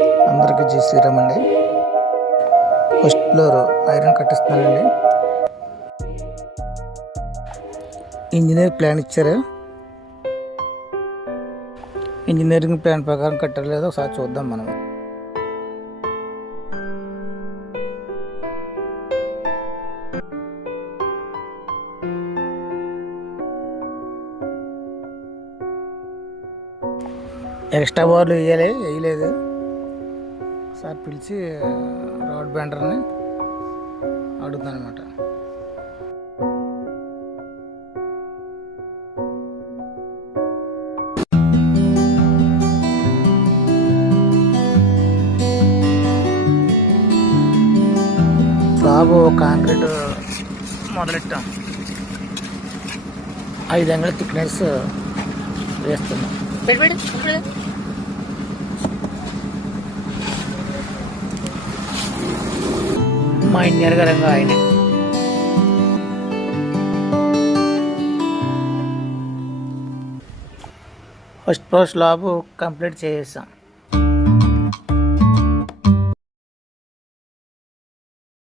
అందరికీ జై శ్రీరామ్ అండి. ఫస్ట్ ఫ్లోర్ ఐరన్ కట్టిస్తున్నానండి. ఇంజనీర్ ప్లాన్ ఇచ్చారు. ఇంజనీరింగ్ ప్లాన్ ప్రకారం కట్టారు లేదో ఒకసారి చూద్దాం మనం. ఎక్స్ట్రా బార్లు వేయలేదు. సార్ పిలిచి రాడ్ బెండర్ని అడుగుతాను అనమాట. స్లాబ్ కాంక్రీట్ మొదలెట్టాం. 5 అంగుళాల థిక్నెస్ వేస్తున్నాం. మా ఇంజనీర్ గారు ఆయనే. ఫస్ట్ ఫ్లోర్ స్లాబ్ కంప్లీట్ చేసాం.